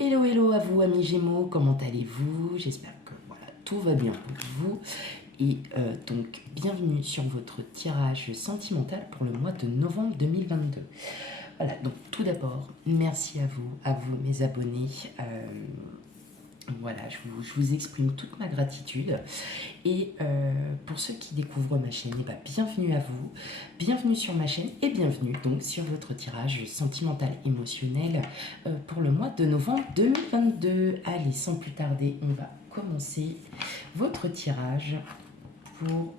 Hello, hello à vous, amis Gémeaux, comment allez-vous? J'espère que voilà, tout va bien pour vous. Et donc, bienvenue sur votre tirage sentimental pour le mois de novembre 2022. Voilà, donc tout d'abord, merci à vous mes abonnés. Voilà, je vous exprime toute ma gratitude. Et pour ceux qui découvrent ma chaîne, eh ben, bienvenue à vous, bienvenue sur ma chaîne et bienvenue donc sur votre tirage sentimental émotionnel pour le mois de novembre 2022. Allez, sans plus tarder, on va commencer votre tirage pour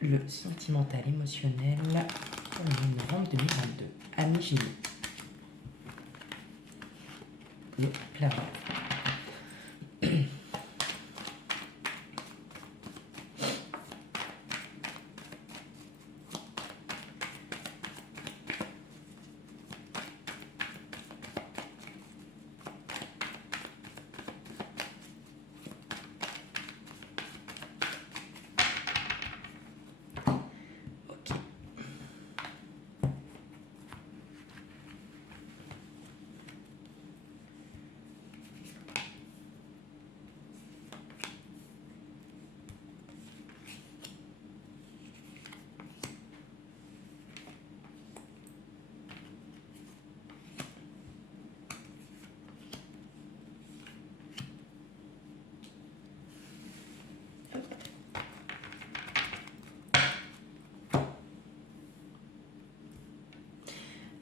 le sentimental émotionnel pour le mois de novembre 2022. Amis Gémeaux. Le plat. Ok.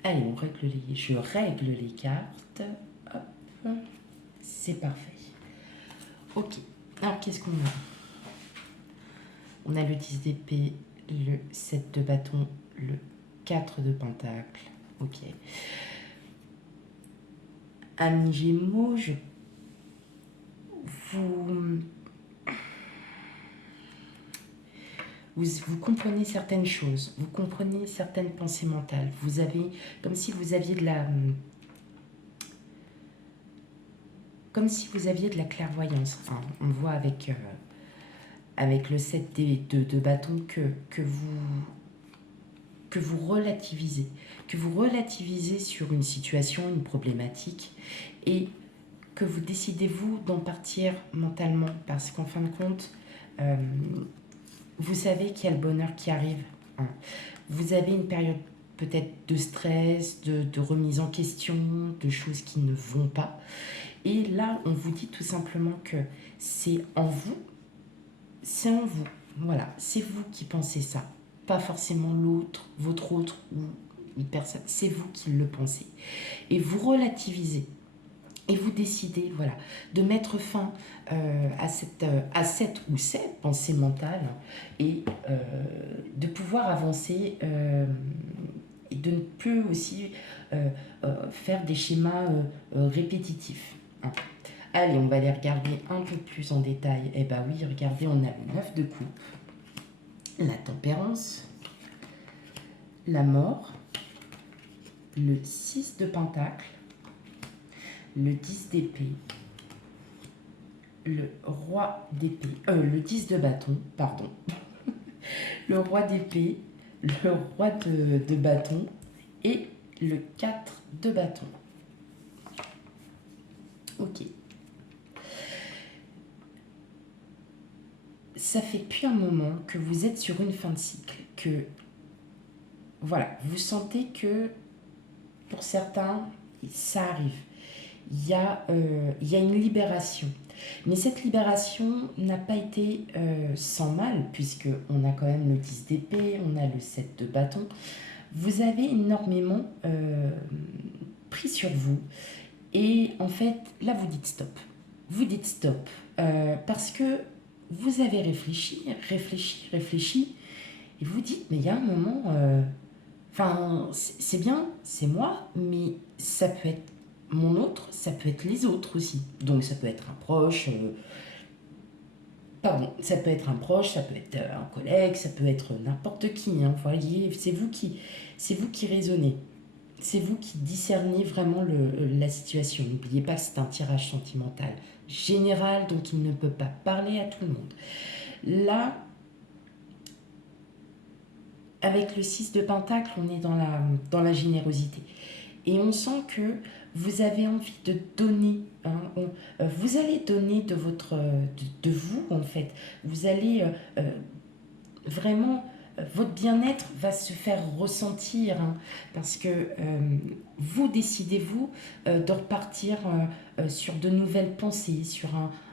Allez, je règle les cartes. Hop, c'est parfait. Ok, alors qu'est-ce qu'on a? On a le 10 d'épée, le 7 de bâton, le 4 de pentacle. Ok. Amis Gémeaux, vous, vous comprenez certaines choses, vous comprenez certaines pensées mentales. Vous avez, comme si vous aviez de la... Comme si vous aviez de la clairvoyance. Enfin, on voit avec le 7 de bâton que vous relativisez sur une situation, une problématique, et que vous décidez, vous, d'en partir mentalement, parce qu'en fin de compte, vous savez qu'il y a le bonheur qui arrive. Hein. Vous avez une période peut-être de stress, de remise en question, de choses qui ne vont pas. Et là, on vous dit tout simplement que c'est en vous, c'est en vous. Voilà, c'est vous qui pensez ça. Pas forcément l'autre, votre autre ou une personne. C'est vous qui le pensez. Et vous relativisez. Et vous décidez, voilà, de mettre fin à cette ou ces pensées mentales et de pouvoir avancer et de ne plus aussi faire des schémas répétitifs. Hein. Allez, on va les regarder un peu plus en détail. Eh bien oui, regardez, on a le 9 de coupe, la tempérance, la mort, le 6 de pentacle, le 10 d'épée, le roi d'épée, le 10 de bâton, pardon, le roi d'épée, le roi de bâton et le 4 de bâton. Ok. Ça fait depuis un moment que vous êtes sur une fin de cycle, que voilà, vous sentez que pour certains, ça arrive. Il y a une libération. Mais cette libération n'a pas été sans mal, puisqu'on a quand même le 10 d'épée, on a le 7 de bâton. Vous avez énormément pris sur vous. Et en fait, là, vous dites stop. Vous dites stop. Parce que vous avez réfléchi. Et vous dites, mais il y a un moment... Enfin, c'est bien, c'est moi, mais ça peut être mon autre, ça peut être les autres aussi. Donc ça peut être un proche, ça peut être un proche, ça peut être un collègue, ça peut être n'importe qui. Hein, vous voyez, c'est vous qui raisonnez, c'est vous qui discernez vraiment la situation. N'oubliez pas que c'est un tirage sentimental général, donc il ne peut pas parler à tout le monde. Là, avec le 6 de pentacle, on est dans la générosité. Et on sent que vous avez envie de donner, hein, vous allez donner de vous en fait. Vous allez vraiment, votre bien-être va se faire ressentir, hein, parce que vous décidez-vous de repartir sur de nouvelles pensées, sur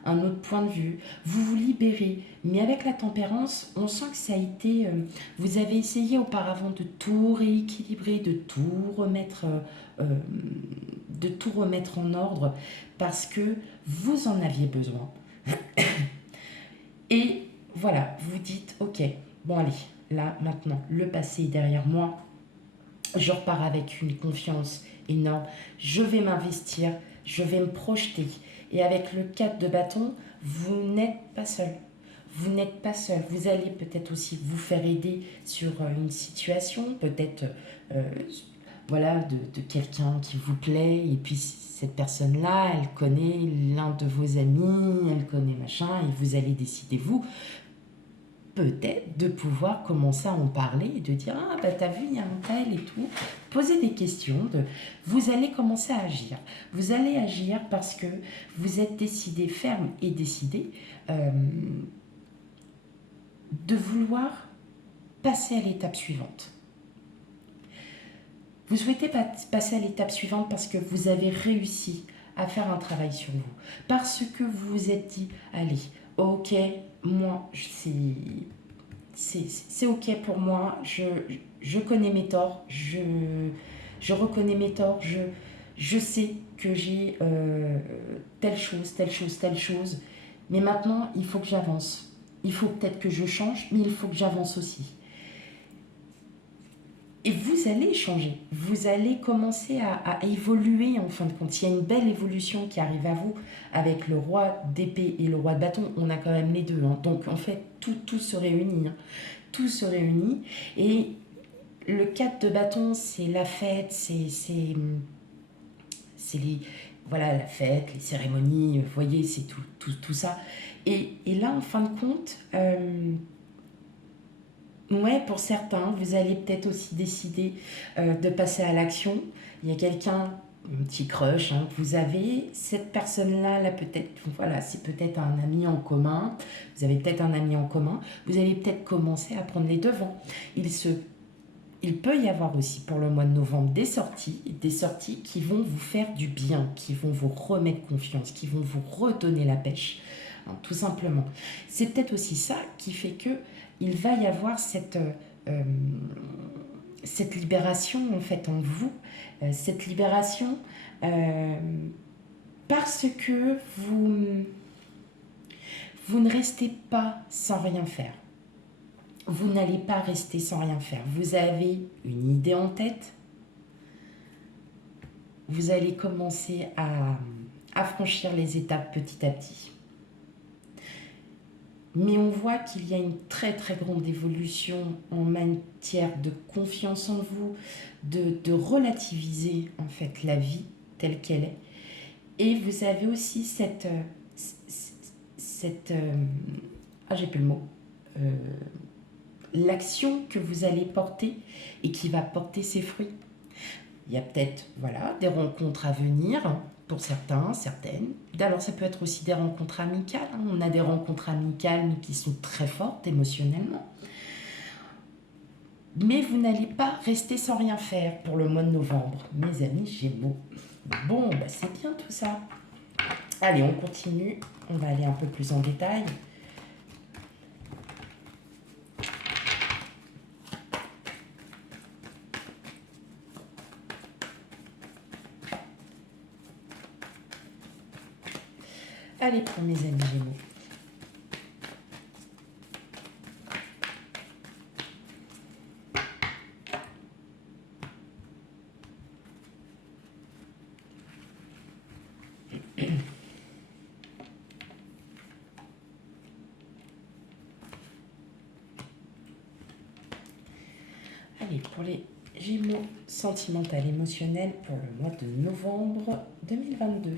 un autre point de vue. Vous vous libérez. Mais avec la tempérance, on sent que ça a été... vous avez essayé auparavant de tout rééquilibrer, euh, de tout remettre en ordre parce que vous en aviez besoin. Et voilà, vous dites, ok, bon allez, là maintenant, le passé est derrière moi, je repars avec une confiance énorme, je vais m'investir, je vais me projeter. Et avec le 4 de bâton, vous n'êtes pas seul. Vous n'êtes pas seul. Vous allez peut-être aussi vous faire aider sur une situation, peut-être euh, voilà, de quelqu'un qui vous plaît, et puis cette personne-là, elle connaît l'un de vos amis, elle connaît machin, et vous allez décider, vous, peut-être de pouvoir commencer à en parler et de dire ah bah t'as vu il y a un tel et tout, poser des questions, vous allez commencer à agir, vous allez agir parce que vous êtes décidé, ferme et décidé de vouloir passer à l'étape suivante. Vous souhaitez passer à l'étape suivante parce que vous avez réussi à faire un travail sur vous, parce que vous vous êtes dit allez, ok, moi c'est ok pour moi, je connais mes torts, je reconnais mes torts, je sais que j'ai telle chose, telle chose, telle chose, mais maintenant il faut que j'avance. Il faut peut-être que je change, mais il faut que j'avance aussi. Et vous allez changer, vous allez commencer à évoluer en fin de compte. Il y a une belle évolution qui arrive à vous avec le roi d'épée et le roi de bâton. On a quand même les deux, hein. Donc en fait tout se réunit, hein. Tout se réunit. Et le 4 de bâton, c'est la fête, c'est les, voilà, la fête, les cérémonies, vous voyez, c'est tout ça. Et là, en fin de compte, ouais, pour certains, vous allez peut-être aussi décider de passer à l'action. Il y a quelqu'un, un petit crush, hein, que vous avez. Cette personne-là, là, peut-être, voilà, c'est peut-être un ami en commun. Vous avez peut-être un ami en commun. Vous allez peut-être commencer à prendre les devants. Il peut y avoir aussi pour le mois de novembre des sorties qui vont vous faire du bien, qui vont vous remettre confiance, qui vont vous redonner la pêche, hein, tout simplement. C'est peut-être aussi ça qui fait que il va y avoir cette libération en fait en vous, cette libération parce que vous ne restez pas sans rien faire. Vous n'allez pas rester sans rien faire. Vous avez une idée en tête, vous allez commencer à franchir les étapes petit à petit. Mais on voit qu'il y a une très très grande évolution en matière de confiance en vous, de relativiser en fait la vie telle qu'elle est. Et vous avez aussi j'ai plus le mot, l'action que vous allez porter et qui va porter ses fruits. Il y a peut-être voilà, des rencontres à venir pour certains, certaines. Alors ça peut être aussi des rencontres amicales, hein. On a des rencontres amicales mais qui sont très fortes émotionnellement. Mais vous n'allez pas rester sans rien faire pour le mois de novembre, mes amis Gémeaux. Bon, bah c'est bien tout ça. Allez, on continue. On va aller un peu plus en détail. Allez, pour mes amis Gémeaux. Allez, pour les Gémeaux sentimental émotionnel pour le mois de novembre 2022.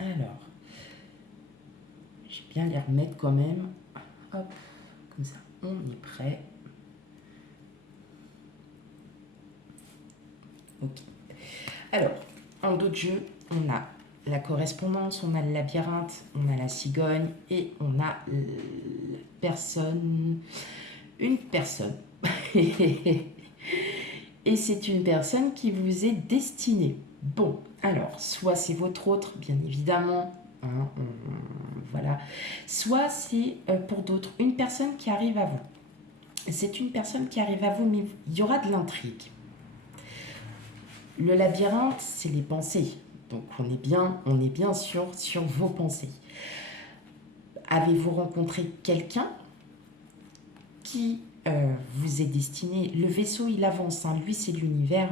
Alors, j'ai bien les remettre quand même. Hop, comme ça, on est prêt. Ok. Alors, en d'autres jeux, on a la correspondance, on a le labyrinthe, on a la cigogne et on a la personne. Une personne. Et c'est une personne qui vous est destinée. Bon, alors, soit c'est votre autre, bien évidemment, hein, voilà. Soit c'est pour d'autres, une personne qui arrive à vous. C'est une personne qui arrive à vous, mais il y aura de l'intrigue. Le labyrinthe, c'est les pensées. Donc on est bien sûr sur vos pensées. Avez-vous rencontré quelqu'un qui vous est destiné? Le vaisseau, il avance. Hein. Lui, c'est l'univers.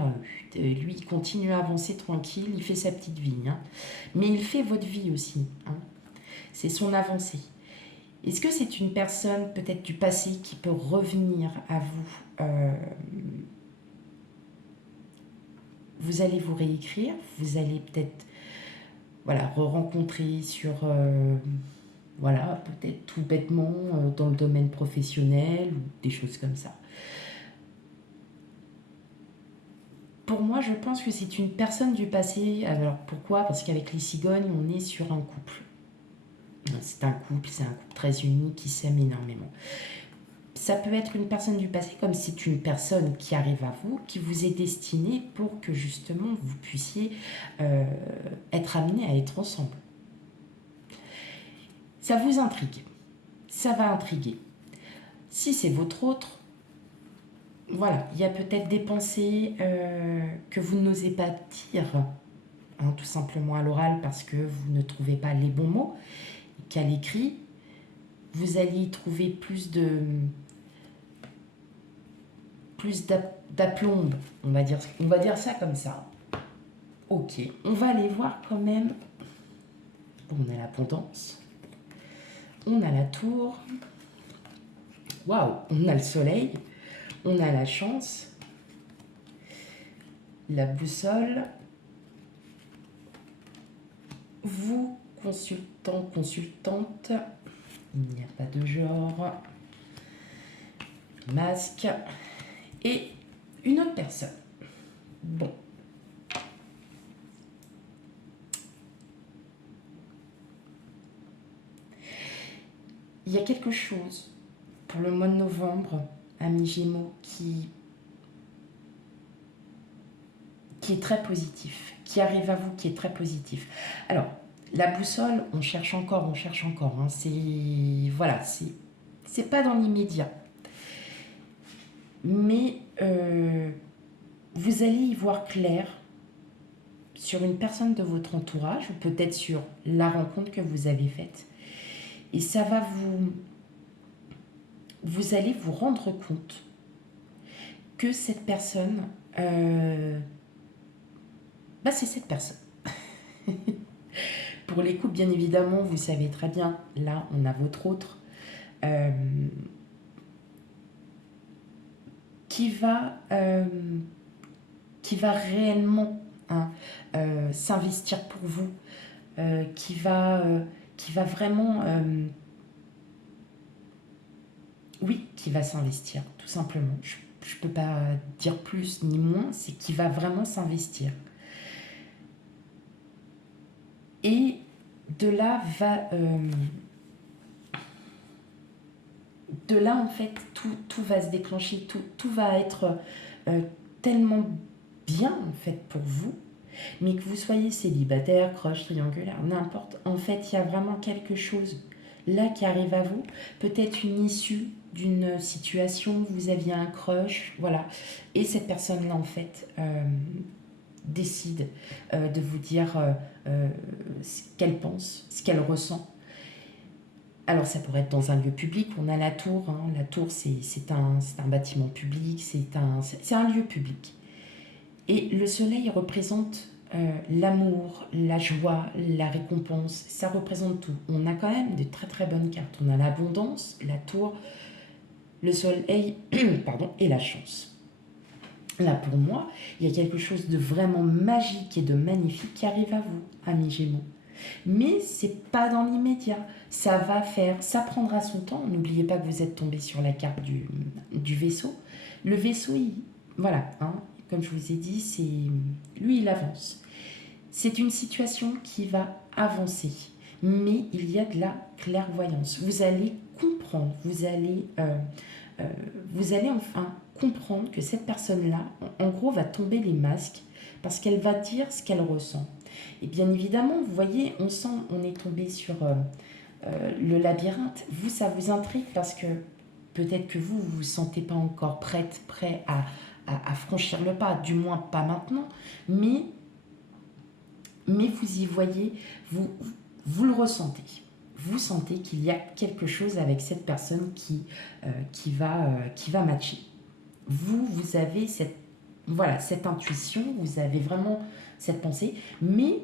Lui, il continue à avancer tranquille. Il fait sa petite vie. Hein. Mais il fait votre vie aussi. Hein. C'est son avancée. Est-ce que c'est une personne peut-être du passé qui peut revenir à vous vous allez vous réécrire, vous allez peut-être voilà, re-rencontrer sur, voilà, peut-être tout bêtement dans le domaine professionnel ou des choses comme ça. Pour moi, je pense que c'est une personne du passé. Alors pourquoi? Parce qu'avec les cigognes, on est sur un couple. C'est un couple très uni qui s'aime énormément. Ça peut être une personne du passé comme c'est une personne qui arrive à vous, qui vous est destinée pour que justement vous puissiez être amenés à être ensemble. Ça vous intrigue. Ça va intriguer. Si c'est votre autre, voilà, il y a peut-être des pensées que vous n'osez pas dire, hein, tout simplement à l'oral parce que vous ne trouvez pas les bons mots, qu'à l'écrit, vous allez y trouver plus d'aplomb, on va dire ça comme ça. Ok, on va aller voir quand même. On a l'abondance, on a la tour, waouh, on a le soleil, on a la chance, la boussole. Vous, consultant, consultante, il n'y a pas de genre, masque, et une autre personne. Bon. Il y a quelque chose pour le mois de novembre, amis Gémeaux, qui est très positif, qui arrive à vous, qui est très positif. Alors, la boussole, on cherche encore. Hein. Voilà, c'est pas dans l'immédiat. Mais vous allez y voir clair sur une personne de votre entourage, ou peut-être sur la rencontre que vous avez faite. Et ça va vous allez vous rendre compte que cette personne, c'est cette personne. Pour les couples, bien évidemment, vous savez très bien, là, on a votre autre, qui va réellement s'investir pour vous, qui va vraiment... oui, qui va s'investir, tout simplement. Je ne peux pas dire plus ni moins, c'est qui va vraiment s'investir. Et de là en fait, tout va se déclencher, tout va être tellement bien, en fait, pour vous, mais que vous soyez célibataire, croche, triangulaire, n'importe. En fait, il y a vraiment quelque chose là qui arrive à vous, peut-être une issue d'une situation, vous aviez un crush, voilà, et cette personne-là, en fait, décide de vous dire ce qu'elle pense, ce qu'elle ressent. Alors ça pourrait être dans un lieu public, on a la tour, hein. La tour c'est un bâtiment public, c'est un lieu public. Et le soleil représente l'amour, la joie, la récompense, ça représente tout. On a quand même de très très bonnes cartes, on a l'abondance, la tour, le soleil pardon, et la chance. Là, pour moi, il y a quelque chose de vraiment magique et de magnifique qui arrive à vous, amis Gémeaux. Mais c'est pas dans l'immédiat. Ça prendra son temps. N'oubliez pas que vous êtes tombé sur la carte du vaisseau. Le vaisseau, voilà, hein, comme je vous ai dit, lui, il avance. C'est une situation qui va avancer, mais il y a de la clairvoyance. Vous allez comprendre, vous allez enfin comprendre que cette personne-là, en gros, va tomber les masques parce qu'elle va dire ce qu'elle ressent. Et bien évidemment, vous voyez, on est tombé sur le labyrinthe. Vous, ça vous intrigue parce que peut-être que vous vous sentez pas encore prêt à franchir le pas, du moins pas maintenant, mais vous y voyez, vous le ressentez. Vous sentez qu'il y a quelque chose avec cette personne qui va matcher. Vous avez cette intuition, vous avez vraiment cette pensée, mais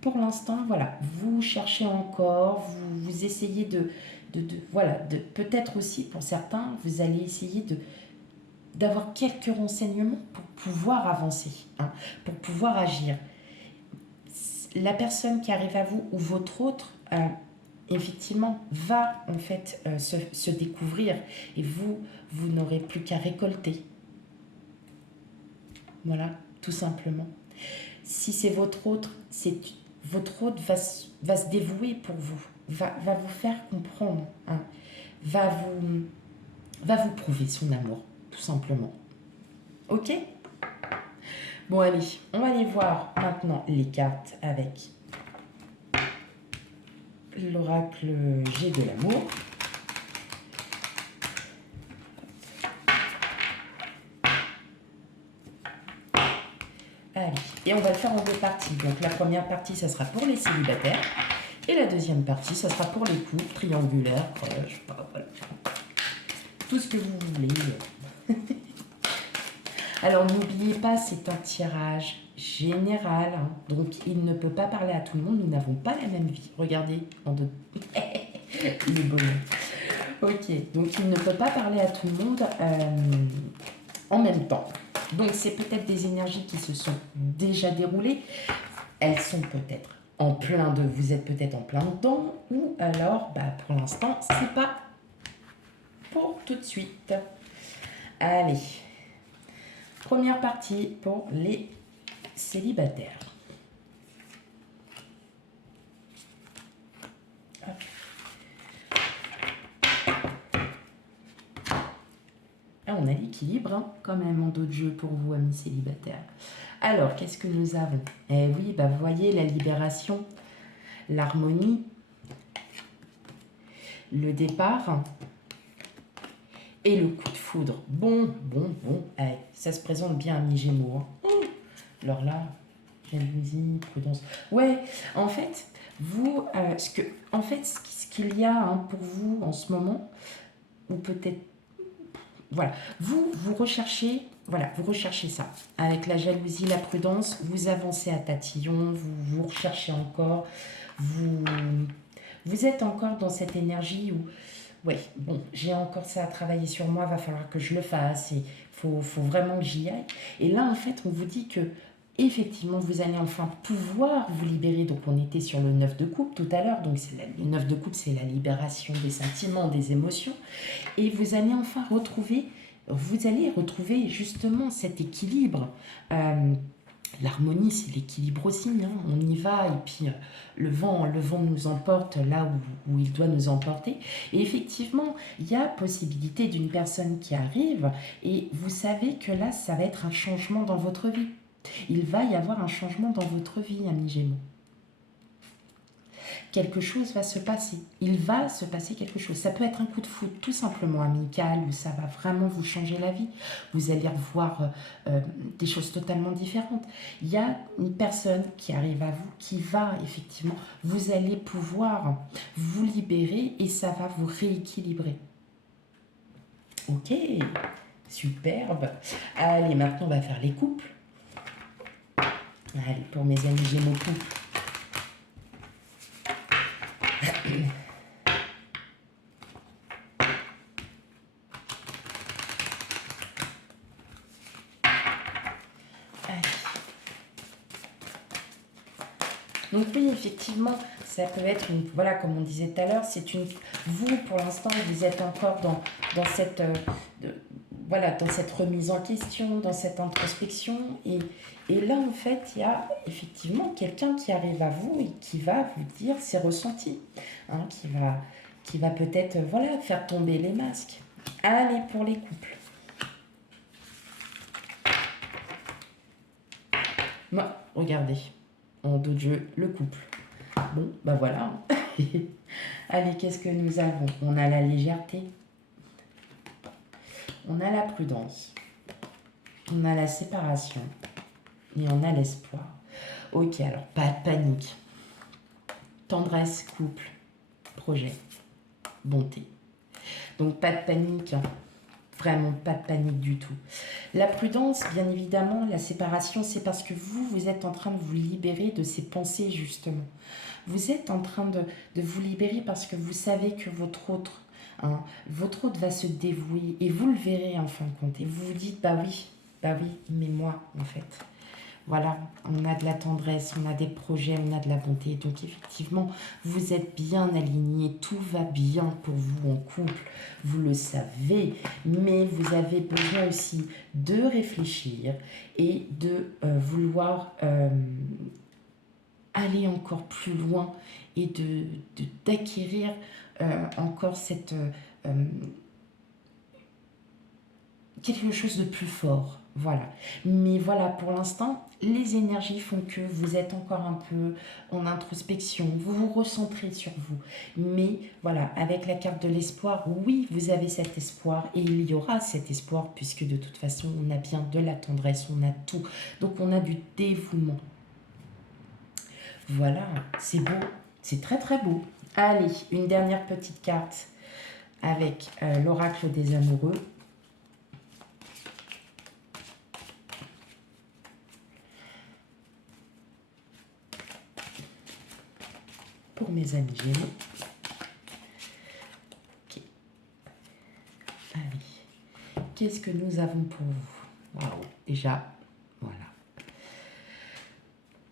pour l'instant, voilà, vous cherchez encore, vous essayez peut-être aussi pour certains, vous allez essayer d'avoir quelques renseignements pour pouvoir avancer, hein, pour pouvoir agir. La personne qui arrive à vous ou votre autre, effectivement, va en fait se découvrir et vous n'aurez plus qu'à récolter. Voilà, tout simplement. Si c'est votre autre va se dévouer pour vous, va vous faire comprendre, hein, va vous prouver son amour, tout simplement. Ok ? Bon, allez, on va aller voir maintenant les cartes avec l'oracle G de l'amour. Allez, et on va le faire en deux parties. Donc la première partie, ça sera pour les célibataires. Et la deuxième partie, ça sera pour les couples triangulaires, je sais pas, voilà. Tout ce que vous voulez. Alors n'oubliez pas, c'est un tirage général, hein. Donc il ne peut pas parler à tout le monde, nous n'avons pas la même vie. Regardez, en deux. Il est beau. Ok, donc il ne peut pas parler à tout le monde en même temps. Donc c'est peut-être des énergies qui se sont déjà déroulées. Elles sont peut-être en plein de... Vous êtes peut-être en plein dedans. Ou alors, pour l'instant, c'est pas pour tout de suite. Allez. Première partie pour les célibataires. Hop. Ah, on a l'équilibre, hein, quand même, en d'autres jeux pour vous, amis célibataires. Alors, qu'est-ce que nous avons? Eh oui, vous voyez, la libération, l'harmonie, le départ et le coup de foudre. Bon. Allez, ça se présente bien, amis Gémeaux. Hein. Alors là, jalousie, prudence. Ouais, en fait, vous, ce qu'il y a, hein, pour vous en ce moment, ou peut-être, voilà, vous recherchez, ça. Avec la jalousie, la prudence, vous avancez à tatillon, vous recherchez encore, vous êtes encore dans cette énergie où, ouais, bon, j'ai encore ça à travailler sur moi, va falloir que je le fasse, et faut vraiment que j'y aille. Et là, en fait, on vous dit que effectivement, vous allez enfin pouvoir vous libérer. Donc, on était sur le 9 de coupe tout à l'heure. Donc, le 9 de coupe, c'est la libération des sentiments, des émotions. Et vous allez enfin retrouver justement cet équilibre. L'harmonie, c'est l'équilibre aussi. Hein. On y va et puis le vent nous emporte là où il doit nous emporter. Et effectivement, il y a possibilité d'une personne qui arrive et vous savez que là, ça va être un changement dans votre vie. Il va y avoir un changement dans votre vie, amis Gémeaux. Quelque chose va se passer. Il va se passer quelque chose. Ça peut être un coup de foudre tout simplement amical où ça va vraiment vous changer la vie. Vous allez revoir des choses totalement différentes. Il y a une personne qui arrive à vous qui va effectivement, vous allez pouvoir vous libérer et ça va vous rééquilibrer. Ok, superbe. Allez, maintenant on va faire les couples. Allez, pour mes amis Gémeaux couples. Donc oui, effectivement, ça peut être une... Voilà, comme on disait tout à l'heure, c'est une... Vous, pour l'instant, vous êtes encore dans cette... de- voilà, dans cette remise en question, dans cette introspection. Et là, en fait, il y a effectivement quelqu'un qui arrive à vous et qui va vous dire ses ressentis, hein, qui va peut-être, voilà, faire tomber les masques. Allez, pour les couples. Moi, regardez, en dos de jeu, le couple. Bon, bah voilà. Allez, qu'est-ce que nous avons? On a la légèreté, on a la prudence, on a la séparation et on a l'espoir. Ok, alors pas de panique. Tendresse, couple, projet, bonté. Donc pas de panique, hein. Vraiment pas de panique du tout. La prudence, bien évidemment, la séparation, c'est parce que vous êtes en train de vous libérer de ces pensées, justement. Vous êtes en train de vous libérer parce que vous savez que hein, votre autre va se dévouer et vous le verrez en fin de compte. Et vous vous dites, bah oui, mais moi, en fait. Voilà, on a de la tendresse, on a des projets, on a de la bonté. Donc effectivement, vous êtes bien alignés, tout va bien pour vous en couple, vous le savez, mais vous avez besoin aussi de réfléchir et de vouloir aller encore plus loin et d'acquérir encore quelque chose de plus fort. Voilà. Mais voilà, pour l'instant, les énergies font que vous êtes encore un peu en introspection, vous vous recentrez sur vous. Mais voilà, avec la carte de l'espoir, oui, vous avez cet espoir et il y aura cet espoir puisque de toute façon, on a bien de la tendresse, on a tout. Donc on a du dévouement. Voilà, c'est beau, c'est très très beau. Allez, une dernière petite carte avec l'oracle des amoureux. Pour mes amis Gémeaux. Ok. Allez, qu'est-ce que nous avons pour vous? Waouh, déjà, voilà.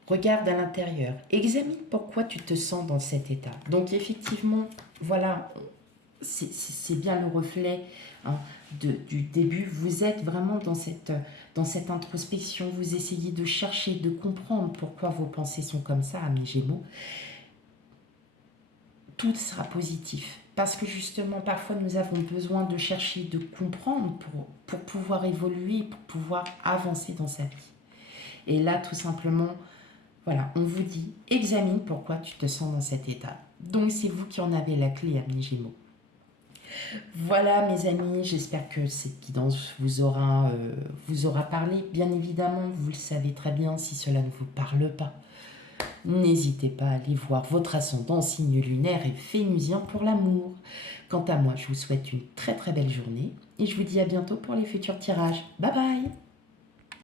Regarde à l'intérieur, examine pourquoi tu te sens dans cet état. Donc effectivement, voilà, c'est bien le reflet hein, du début. Vous êtes vraiment dans cette introspection, vous essayez de chercher, de comprendre pourquoi vos pensées sont comme ça, amis Gémeaux. Tout sera positif. Parce que justement, parfois, nous avons besoin de chercher, de comprendre pour pouvoir évoluer, pour pouvoir avancer dans sa vie. Et là, tout simplement, voilà, on vous dit, examine pourquoi tu te sens dans cet état. Donc, c'est vous qui en avez la clé, amis Gémeaux. Voilà, mes amis, j'espère que cette guidance vous aura parlé. Bien évidemment, vous le savez très bien, si cela ne vous parle pas, n'hésitez pas à aller voir votre ascendant, signe lunaire et vénusien pour l'amour. Quant à moi, je vous souhaite une très très belle journée et je vous dis à bientôt pour les futurs tirages. Bye bye!